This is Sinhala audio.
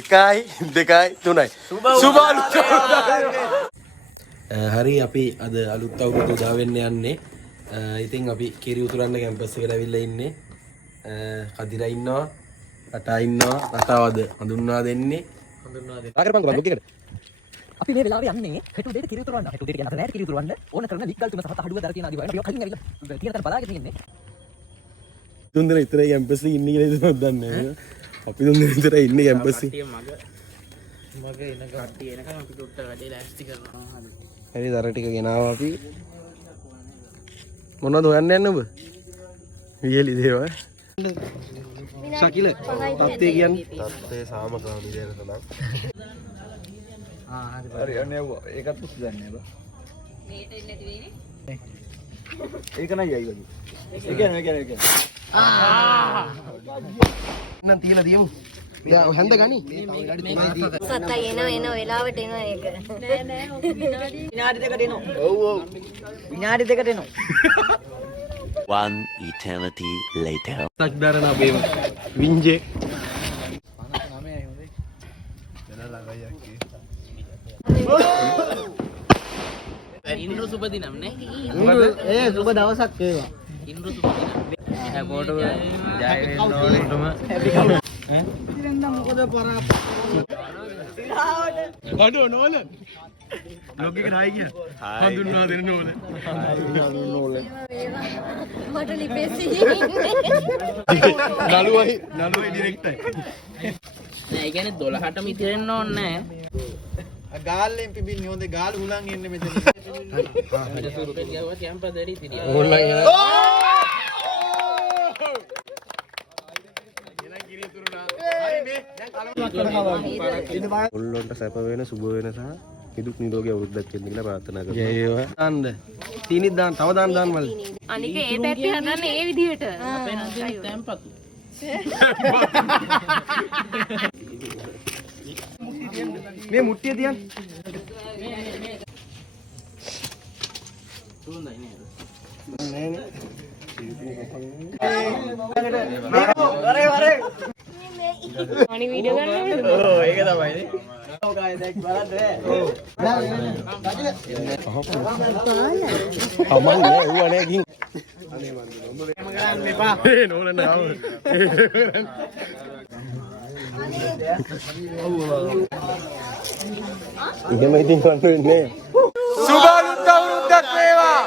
එකයි දෙකයි තුනයි සුබ අලුත් හරි අපි අද අලුත් අවුරුදු උදා වෙන්න යන්නේ. ඉතින් අපි කිරි උතුරන්න කැම්පස් එකට ඇවිල්ලා ඉන්නේ. කදිරා ඉන්නවා, රටා ඉන්නවා. රටාවද හඳුන්වා දෙන්නේ. ආකරපන් බං බොක් එකට. අපි මේ වෙලාවේ යන්නේ හෙටු දෙයට කිරි උතුරවන්න. හෙටු දෙයට යන අතර නෑට කිරි උතුරවන්න ඕන කරන ලිග්ගල් තුන සහ හඩුව දර තියෙන ආදී වයින් අපි කලින් ඇවිල්ලා තියෙන තැන බලාගෙන ඉන්නේ. තුන් දෙනා විතරයි කැම්පස් එකේ ඉන්නේ කියලා හිතනවද දන්නේ නැහැ. අපි තුන් දෙනා විතරයි ඉන්නේ කැම්පස් එකේ. මග එන කට්ටිය එනකම් අපි ඩොට්ට වැඩේ ලෑස්ති කරනවා. හරි දර ටික ගෙනාවා අපි. මොනවද හොයන්න යන්නේ ඔබ? වියලි දේවල්. ශකිල තත්ත්වය කියන්නේ තත්ත්වය සාමකාමී දෙයක් තමයි. හරි යන්නේ යවුවා. ඒකත් පුස් දන්නේ බා. මේට ඉන්නේ නැති වෙන්නේ. ඒක නයි අයියෝ. ඒ කියන්නේ. නම් තියලා දියමු. යා හැන්ද ගනි. සත්තයි එන වෙලාවට එන ඒක. නෑ විනාඩි දෙකට එනවා. ඔව්. විනාඩි දෙකට එනවා. One eternity later. සක්දාරන අපේම විංජේ. ඉන්ද්‍ර සුබ දිනම් නේ. ඒ සුබ දවසක් ඒවා. ඉන්ද්‍ර සුබ දිනම්. හැමෝටම ජය වෙන්න ඕනෙටම හැපි කවුඩ්. ඈ? ඉතින් මොකද පරාප. අඩෝ නෝල. ලොග් එකට හයි කිය. හඳුන්වා දෙන්න නෝල. නෝල. මට ලිපෙසි. නළුවයි ඩිරෙක්ටයි. නෑ ඒ කියන්නේ 12ටම ඉතිරෙන්න ඕනේ නෑ. ගාල්ලෙන් පිබින්නේ හොඳේ ගාල් හුලන් එන්නේ මෙතන. අපිට සුරුපෙන් ගියවත් යම් පදරි ඉතිරියා. ඕන්ලයින් එන කිරි තුරුනා. හරි මේ දැන් කලවලා ඔල්ලොන්ට සැප වෙන සුබ වෙන සහ නිදුක් නිරෝගී අවුරුද්දක් වෙන්න කියලා ප්‍රාර්ථනා කරනවා. ජයේවා. දාන්න. තීනිත් දාන්න. තව දාන්න මල්ලි. අනික ඒ පැත්තේ හදන්නේ ඒ විදිහට. අපේ නම් තියෙන තැම්පතු. මේ මුට්ටිය තියන්න. හොඳයි නේද? නෑනේ. වරේ. අනි වීඩියෝ ගන්න ඕනද? ඔව් ඒක තමයිනේ. ඔව් ගායි දැක් බලන්න බෑ. අමං නෑ ඌ අනේ ගින්. අනේ මන් ගන්න එපා. ඒ නෝලන ආව. එහෙම ඉතින් කන්න වෙන්නේ. සුබ අලුත් අවුරුද්දක් වේවා.